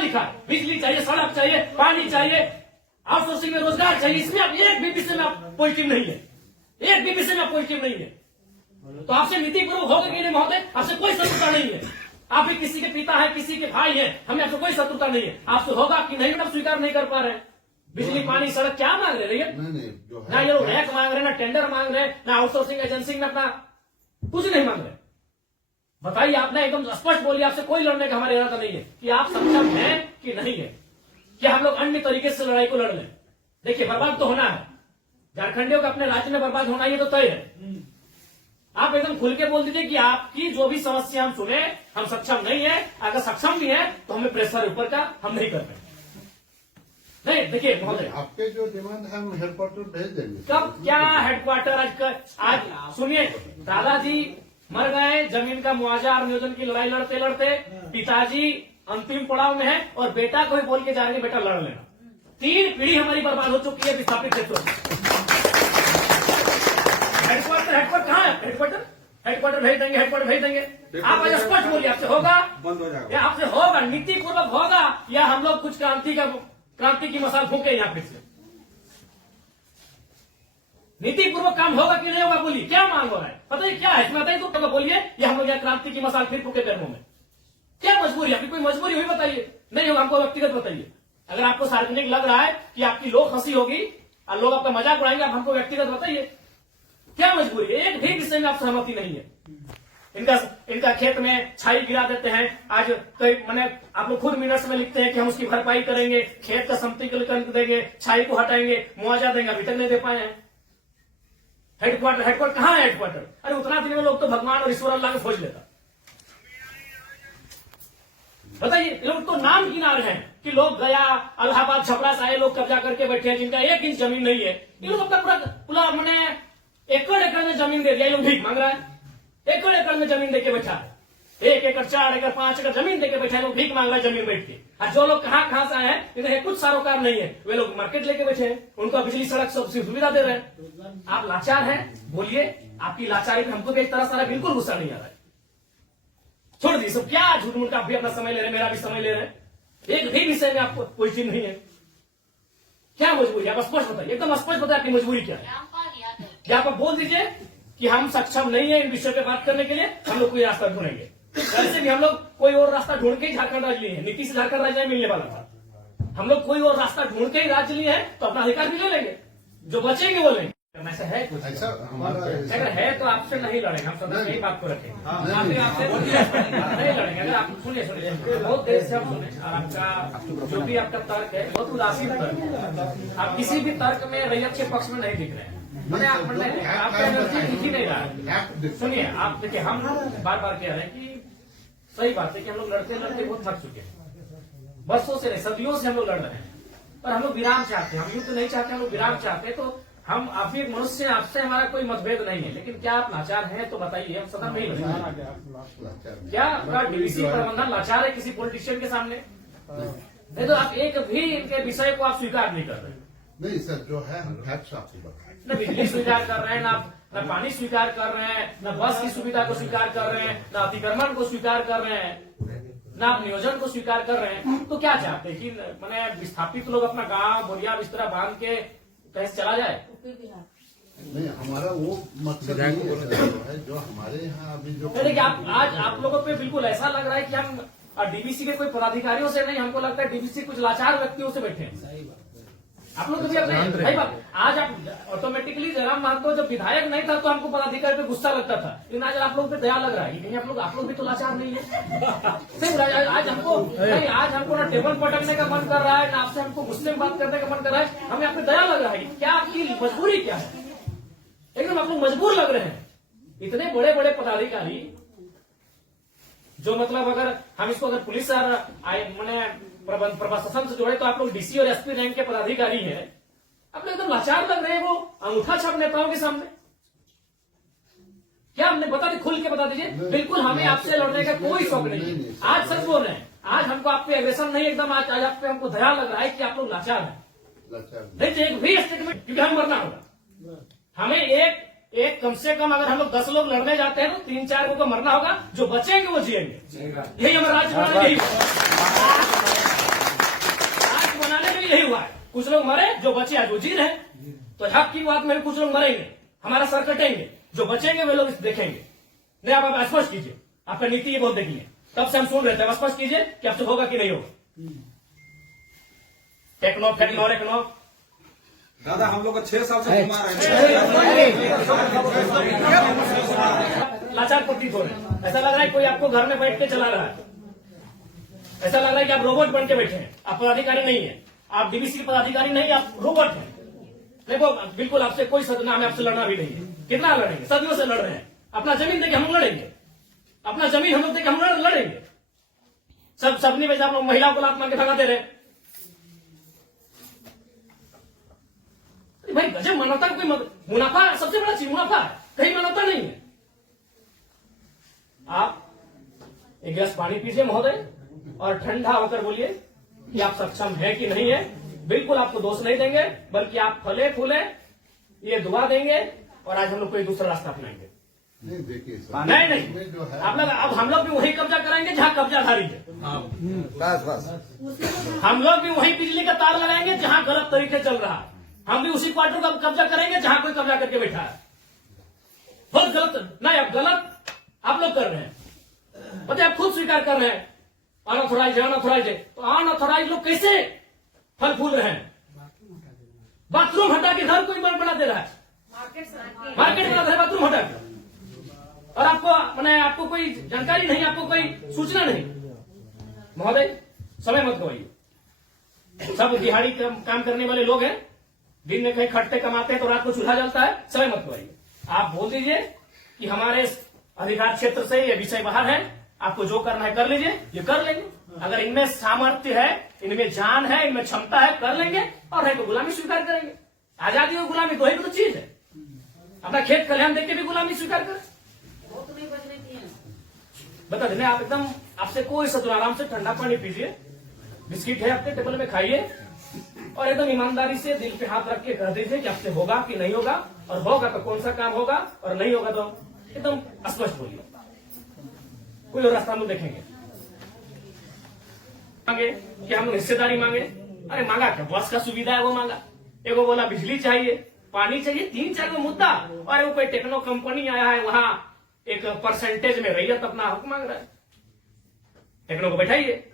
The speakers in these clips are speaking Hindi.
लिखा है? बिजली चाहिए, सड़क चाहिए, पानी चाहिए, आउटसोर्सिंग में रोजगार चाहिए, इसमें आप एक भी विषय में आप पॉजिटिव नहीं है, एक भी विषय में आप पॉजिटिव नहीं है। तो आपसे नीतिपूर्वक होगा कि नहीं महोदय? आपसे कोई शत्रुता नहीं है। आप भी किसी के पिता है, किसी के भाई है, हमें आपसे कोई शत्रुता नहीं है। आपसे होगा कि नहीं आप स्वीकार नहीं कर पा रहे हैं। बिजली, पानी, सड़क क्या मांग रहे हैं? ना ये लोग रैक मांग रहे, ना टेंडर मांग रहे, ना आउटसोर्सिंग एजेंसी में अपना कुछ नहीं मांग रहे। बताइए, आपने एकदम स्पष्ट बोलिए, आपसे कोई लड़ने का हमारा इरादा नहीं है कि आप सक्षम हैं कि नहीं है, क्या हम लोग अन्य तरीके से लड़ाई को लड़ लें। देखिए, बर्बाद तो होना है, झारखंडियों का अपने राज्य में बर्बाद होना ये तो तय है। आप एकदम खुल के बोल दीजिए कि आपकी जो भी समस्या हम सुने, हम सक्षम नहीं है। अगर सक्षम भी है तो हमें प्रेशर ऊपर का हम नहीं कर रहे। नहीं, देखिए महोदय, आपके जो डिमांड है हम हेडक्वार्टर भेज देंगे। कब क्या हेडक्वार्टर? आज सुनिए, दादाजी मर गए, जमीन का मुआवजा और नियोजन की लड़ाई लड़ते लड़ते पिताजी अंतिम पड़ाव में है और बेटा को ही बोल के जा रहे हैं बेटा लड़ लेना। 3 पीढ़ी हमारी बर्बाद हो चुकी है विस्थापित क्षेत्रों में। हेडक्वार्टर कहाँ है? हेडक्वार्टर भेज देंगे, हेडक्वार्टर भेज देंगे। आप आज स्पष्ट बोलिए, आपसे होगा, बंद हो जाएगा, या आपसे होगा नीतिपूर्वक होगा, या हम लोग कुछ क्रांति की मसाल फूके यहाँ फिर से? नीतिपूर्वक काम होगा कि नहीं होगा? बोलिए, क्या मांग हो रहा है? पता है क्या है इसमें? बताइए तो बोलिए, या हम लोग यहाँ क्रांति की मसाल फिर फूके कर्मों में? क्या मजबूरी? आपकी कोई मजबूरी हुई बताइए। नहीं होगा, हमको व्यक्तिगत बताइए। अगर आपको सार्वजनिक लग रहा है कि आपकी लोग हंसी होगी और लोग आपका मजाक उड़ाएंगे, आप हमको व्यक्तिगत बताइए, क्या मजबूरी? एक भी विषय में आप सहमति नहीं है। इनका खेत में छाई गिरा देते हैं। आज कई मैंने आप लोग खुद मिनट्स में लिखते हैं कि हम उसकी भरपाई करेंगे, खेत का समतलीकरण देंगे, छाई को हटाएंगे, मुआवजा देंगे, अभी तक नहीं दे पाए हैं। हेडक्वार्टर कहाँ है? हेडक्वार्टर, अरे उतना दिन में लोग तो भगवान और ईश्वर अल्लाह को खोज लेता। बताइए, लोग तो नाम गिना रहे हैं कि लोग गया, इलाहाबाद, छपरा से आए लोग कब्जा करके बैठे हैं, जिनका 1 इंच जमीन नहीं है। ये लोग अपना पूरा मैंने एकड़ में जमीन दे दिया। ये लोग भीख मांग रहा है, एकड़ में जमीन देके बैठा है। 1 एकड़, 4 एकड़, 5 एकड़ जमीन देके बैठा है, लोग भीख मांग रहा है जमीन बैठ के। और जो लोग कहाँ से आए हैं, इन्हें कुछ सारोकार नहीं है, वे लोग मार्केट लेके बैठे हैं, उनको बिजली, सड़क सब सुविधा दे रहे हैं। आप लाचार हैं, बोलिए, आपकी लाचारी पे हमको भी एक तरह से बिल्कुल गुस्सा नहीं आ रहा है। छोड़ दी सब, क्या झूठ मूठ, आप भी अपना समय ले रहे हैं, मेरा भी समय ले रहे हैं। एक भी विषय में आपको कोई चीज नहीं है। क्या मजबूरी? आप स्पष्ट बताइए, एकदम स्पष्ट बताइए आपकी मजबूरी क्या है। क्या आप बोल दीजिए कि हम सक्षम नहीं है इन विषयों पे बात करने के लिए, हम लोग कोई रास्ता ढूंढेंगे। वैसे भी हम लोग कोई और रास्ता ढूंढ के ही झारखंड राज्य लिए हैं। नीतीश से झारखंड राज्य मिलने वाला था। हम लोग कोई और रास्ता ढूंढ के ही राज्य लिए हैं, तो अपना अधिकार भी ले लेंगे, जो बचेंगे वो लेंगे। ऐसा है कुछ? ऐसा हमारा अगर है तो आपसे नहीं लड़ेंगे, हम सदन में ही बात को रखेंगे। आपसे नहीं लड़ेंगे। अगर आप सुनिए, बहुत देर से हम सुने, और आपका जो भी आपका तर्क है बहुत उदासीन तर्क है। आप किसी भी तर्क में रैयत के पक्ष में नहीं दिख रहे हैं। आपका एनर्जी दिख ही नहीं रहा है। सुनिए, आप देखिए, हम बार बार कह रहे हैं कि सही बात है कि हम लोग लड़ते लड़ते बहुत थक चुके हैं। बरसों से नहीं, सदियों से हम लोग लड़ रहे हैं, पर हम लोग विराम चाहते हैं। हम युद्ध नहीं चाहते, हम लोग विराम चाहते हैं। तो हम आप भी एक मनुष्य, आपसे हमारा कोई मतभेद नहीं है, लेकिन क्या आप लाचार हैं तो बताइए, हम सदन में ही लड़ेंगे। क्या आपका डीवीसी प्रबंधन लाचार है किसी पॉलिटिशियन के सामने? नहीं तो आप एक भी इनके विषय को आप स्वीकार नहीं कर रहे। नहीं सर, जो है हम फैक्ट्स आपको बताएं। न बिजली स्वीकार कर रहे हैं, न पानी स्वीकार कर रहे हैं, न बस की सुविधा को स्वीकार कर रहे हैं, न अतिक्रमण को स्वीकार कर रहे हैं, न आप नियोजन को स्वीकार कर रहे हैं। तो क्या चाहते हैं कि मैंने विस्थापित लोग अपना गांव, बोरिया, बिस्तरा बांध के कहीं चला जाए? नहीं, हमारा वो मकसद है जो हमारे यहाँ अभी जो देखिए, आज आप लोगों पे बिल्कुल ऐसा लग रहा है कि हम डीवीसी के कोई पदाधिकारियों से नहीं, हमको लगता है डीवीसी कुछ लाचार व्यक्तियों से बैठे हैं। आप लोग भी अपने भाई बात, आज आप ऑटोमेटिकली जयराम महतो जब विधायक नहीं था तो हमको पदाधिकारी पे गुस्सा लगता था, लेकिन आज आप लोग पे दया लग रहा है। कहीं आप लोग भी तो लाचार नहीं है। आज हमको ना टेबल पटकने का मन कर रहा है, ना आपसे हमको गुस्से में बात करने का मन कर रहा है, हमें आप पे दया लग रहा है। क्या आपकी मजबूरी क्या है? एकदम आप लोग मजबूर लग रहे हैं। इतने बड़े बड़े पदाधिकारी जो मतलब अगर हम इसको अगर पुलिस मैंने प्रशासन से जोड़े तो आप लोग डीसी और एसपी रैंक के पदाधिकारी हैं, आप लोग एकदम लाचार लग रहे हैं वो अंगूठा छाप नेताओं के सामने। क्या हमने बता दी, खुल के बता दीजिए। बिल्कुल हमें आपसे लड़ने का कोई शौक नहीं है। आज सच बोल रहे हैं, आज हमको आप पे एग्रेशन नहीं, एकदम आज आप पे हमको दया लग रहा है कि आप लोग लाचार हैं। नहीं तो एक भी स्टेटमेंट, क्योंकि हम मरना होगा। हमें एक कम से कम अगर हम लोग 10 लोग लड़ने जाते हैं तो 3-4 को मरना होगा, जो बचेंगे वो जिएंगे। यही हमारा राज्य बनाना, यही नहीं हुआ है। कुछ लोग मरे, जो बचे आज वो जी रहे। तो हक की बात में कुछ लोग मरेंगे, हमारा सर कटेंगे, जो बचेंगे वे लोग देखेंगे। नहीं, आप स्पष्ट कीजिए, आपका नीति ये बहुत देखी है, तब से हम सुन रहे थे। आप स्पष्ट कीजिए कि आपसे होगा कि नहीं होगा। टेक्नो फेक्नो रेक्नो दादा हम लोग को 6 साल से घुमा रहे हैं। लाचार प्रतीत हो रहे हैं। ऐसा लग रहा है कोई आपको घर में बैठ के चला रहा है। ऐसा लग रहा है कि आप रोबोट बन के बैठे हैं। आप पदाधिकारी नहीं है, आप डीवीसी के पदाधिकारी नहीं, आप रोबोट हैं। देखो, बिल्कुल आपसे कोई सदना में आपसे लड़ना भी नहीं है। कितना लड़ेंगे, सदियों से लड़ रहे हैं। अपना जमीन देके हम लोग लड़ेंगे, अपना जमीन हम लोग देके हम लोग लड़ेंगे। सबने वजह आप लोग महिलाओं को लात मार के भगाते रहे। भाई गजब, मानवता का कोई मुनाफा सबसे बड़ा चीज मुनाफा है, कहीं मानवता नहीं है। आप एक गिलास पानी पीजिए महोदय, और ठंडा होकर बोलिए कि आप सक्षम है कि नहीं है। बिल्कुल आपको दोष नहीं देंगे, बल्कि आप फले फूले ये दुआ देंगे, और आज हम लोग कोई दूसरा रास्ता अपनाएंगे। नहीं देखिए सर, नहीं जो है आप लोग, अब हम लोग भी वही कब्जा कराएंगे जहां कब्जाधारी है। हम लोग भी वही बिजली का तार लगाएंगे जहां गलत तरीके चल रहा है। हम भी उसी क्वार्टर का कब्जा करेंगे जहां कोई कब्जा करके बैठा है। बहुत गलत, नहीं अब गलत आप लोग कर रहे हैं, पता आप खुद स्वीकार कर रहे हैं। अनऑथोराइज है, अनऑथोराइज है, तो अनऑथोराइज लोग कैसे फल फूल रहे हैं? बाथरूम हटा के घर कोई बना दे रहा है, मार्केट बना दे रहा है बाथरूम हटा के, और आपको मैंने आपको कोई जानकारी नहीं, आपको कोई सूचना नहीं। महोदय समय मत गवाइए। सब दिहाड़ी काम करने वाले लोग हैं, दिन में कहीं खटते कमाते हैं तो रात को चूल्हा जलता है। समय मत गवाइए। आप बोल दीजिए कि हमारे अधिकार क्षेत्र से ये विषय बाहर है, आपको जो करना है कर लीजिए, ये कर लेंगे। अगर इनमें सामर्थ्य है, इनमें जान है, इनमें क्षमता है, कर लेंगे, और नहीं तो गुलामी स्वीकार करेंगे। आजादी और गुलामी दो ही तो चीज है। अपना खेत खलिहान देख के भी गुलामी स्वीकार करें, बता देने। आप एकदम, आपसे कोई सतुर, आराम से ठंडा पानी पीजिए, बिस्किट है आपके टेबल में खाइए, और एकदम ईमानदारी से दिल पे हाथ रख के कह दीजिए कि आपसे होगा कि नहीं होगा, और होगा तो कौन सा काम होगा, और नहीं होगा तो एकदम स्पष्ट बोलिए। कोई और रास्ता हम देखेंगे। मांगे कि हम हिस्सेदारी मांगे, अरे मांगा क्या, बस का सुविधा है वो मांगा। एगो बोला बिजली चाहिए, पानी चाहिए, 3-4 मुद्दा, और वो कोई टेक्नो कंपनी आया है, वहां एक परसेंटेज में रैयत अपना हक मांग रहा है। टेक्नो को बैठाइए,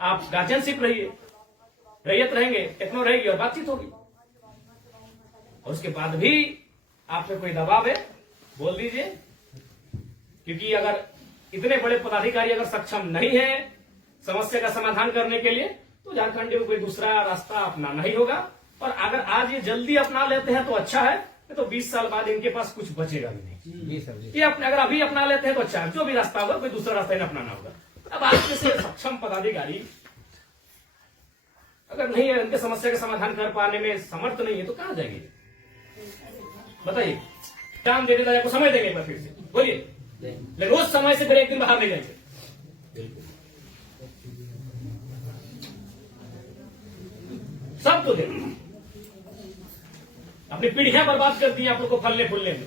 आप गार्जियनशिप रहिए, रैयत रहेंगे, टेक्नो रहेगी, और बातचीत होगी। और उसके बाद भी आप पे कोई दबाव है, बोल दीजिए। क्योंकि अगर इतने बड़े पदाधिकारी अगर सक्षम नहीं है समस्या का समाधान करने के लिए, तो झारखंड को कोई दूसरा रास्ता अपनाना ही होगा। और अगर आज ये जल्दी अपना लेते हैं तो अच्छा है, तो 20 साल बाद इनके पास कुछ बचेगा भी नहीं। ये अपने अगर अभी अपना लेते हैं तो अच्छा है, जो भी रास्ता होगा कोई दूसरा रास्ता इन्हें अपनाना होगा। अब आज जैसे सक्षम पदाधिकारी अगर नहीं है, उनके समस्या का समाधान कर पाने में समर्थ नहीं है, तो कहां जाएंगे? बताइए, काम दे देता, आपको समय देंगे एक बार फिर से, बोलिए। रोज समय से फिर एक दिन बाहर नहीं जाएंगे। सब तो देंगे। अपनी पीढ़ियां बर्बाद कर दी आप लोग को फलने फूलने में।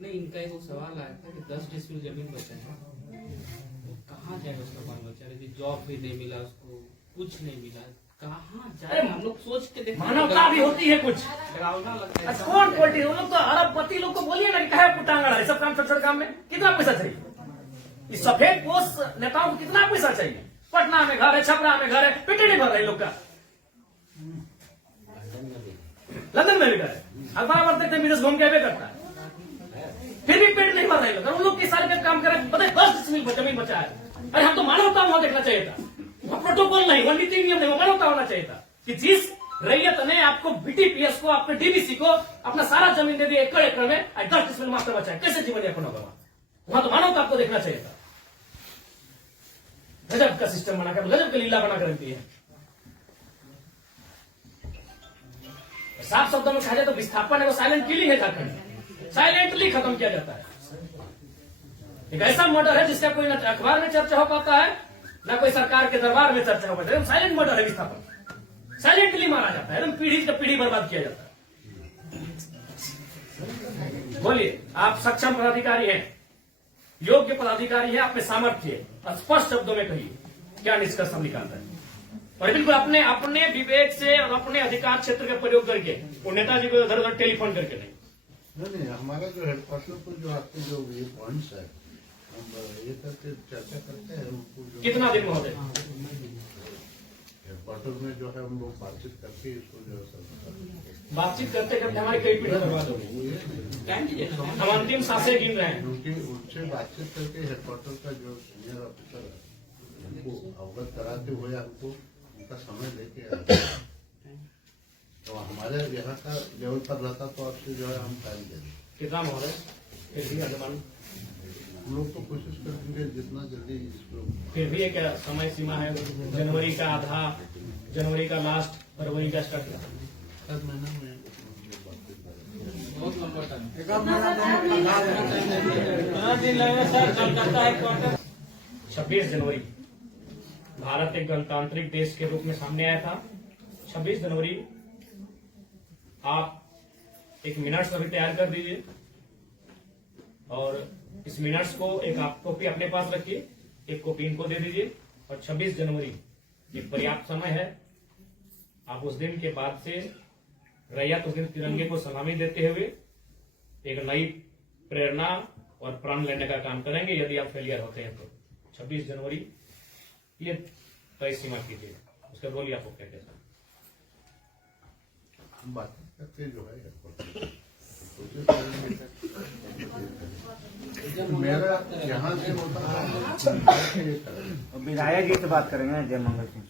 नहीं, इनका एक सवाल आया था कि 10 डिसमिल जमीन बचा है, वो कहाँ जाएगा उसका बाल बच्चा? यदि जॉब भी नहीं मिला उसको, कुछ नहीं मिला, कहाँ जाए? अरे हम लोग सोच के देखो, मानवता भी होती है कुछ। डरावना लगता है। कौन पॉलिटिक्स, वो लोग तो अरबपति लोग को बोलिए ना कि कहे पुटांगड़ है, सब काम छोटे काम में कितना पैसा चाहिए? इस सफेद पोस्ट नेताओं को कितना पैसा चाहिए? पटना में घर है, छपरा में घर है, पेट नहीं भर रहे लोग का। लंदन में भी घर है, अखबार पढ़ते थे, विदेश घूम के करता है, फिर भी पेट नहीं भर रहे लोग। उन लोग किस साल का काम करें, पता है 10 डिसमिल जमीन बचा है। अरे हम तो मानवता वहां देखना चाहिए था, प्रोटोकॉल नहीं, वह नीति नियम नहीं, वो मानवता होना चाहिए था कि जिस रैयत ने आपको बीटीपीएस को, आपके डीवीसी को अपना सारा जमीन दे दिया एकड़ एकड़ में, 10 डिसमिल मात्र बचा है, कैसे जीवन यापन होगा? वहां तो मानवता आपको देखना चाहिए था। गजब का सिस्टम बनाकर, गजब का लीला बनाकर रखती है। साफ शब्दों में कहा जाए तो विस्थापन है, वो साइलेंट किलिंग है झारखंड, साइलेंटली खत्म किया जाता है। एक ऐसा मर्डर है जिसका कोई न अखबार में चर्चा हो पाता है, न कोई सरकार के दरबार में चर्चा हो पाता है। साइलेंट मर्डर है विस्थापन, साइलेंटली मारा जाता है, एकदम पीढ़ी से पीढ़ी बर्बाद किया जाता है। बोलिए, आप सक्षम पदाधिकारी हैं, योग्य पदाधिकारी हैं, आप में सामर्थ्य है, स्पष्ट शब्दों में कहिए क्या निष्कर्ष हम निकालते हैं। और बिल्कुल अपने अपने विवेक से और अपने अधिकार क्षेत्र का प्रयोग करके वो नेताजी को इधर उधर टेलीफोन करके नहीं। हमारा जो हेडक्वार्टर पर जो आपके जो ये पॉइंट्स है हम ये करके चर्चा करते हैं उनको जो कितना दिन महोदय हेडक्वार्टर में जो है हम लोग बातचीत करके इसको जो है सब बातचीत करते करते हमारी कई पीढ़ी बर्बाद हो गई। हम अंतिम सांसें गिन रहे हैं। क्योंकि उनसे बातचीत करके हेडक्वार्टर का जो सीनियर ऑफिसर है उनको अवगत कराते हुए हमको उनका समय लेके आते हैं। तो हमारे यहाँ का लेवल पर रहता तो आपसे जो है हम टाइम दे दें। कितना महोदय फिर भी अनुमान हम लोग तो कोशिश करेंगे जितना जल्दी इसको फिर भी एक समय सीमा है, जनवरी का आधा, जनवरी का लास्ट, फरवरी का स्टार्ट। हर महीना में बातचीत करेंगे। बहुत लंबा टाइम। 26 जनवरी भारत एक गणतांत्रिक देश के रूप में सामने आया था। 26 जनवरी आप एक मिनट्स अभी तैयार कर दीजिए और इस मिनट्स को एक आप कॉपी अपने पास रखिए, एक कॉपी इनको दे दीजिए। और 26 जनवरी एक पर्याप्त समय है। आप उस दिन के बाद से रैयत उस दिन तिरंगे को सलामी देते हुए एक नई प्रेरणा और प्राण लेने का काम करेंगे। यदि आप फेलियर होते हैं तो 26 जनवरी ये तय सीमा कीजिए। उसके बोलिए आपको क्या कहना। हम बातचीत करके जो है कोशिश करेंगे। मेरा यहाँ से होता है विधायक जी से बात करेंगे जय मंगल सिंह।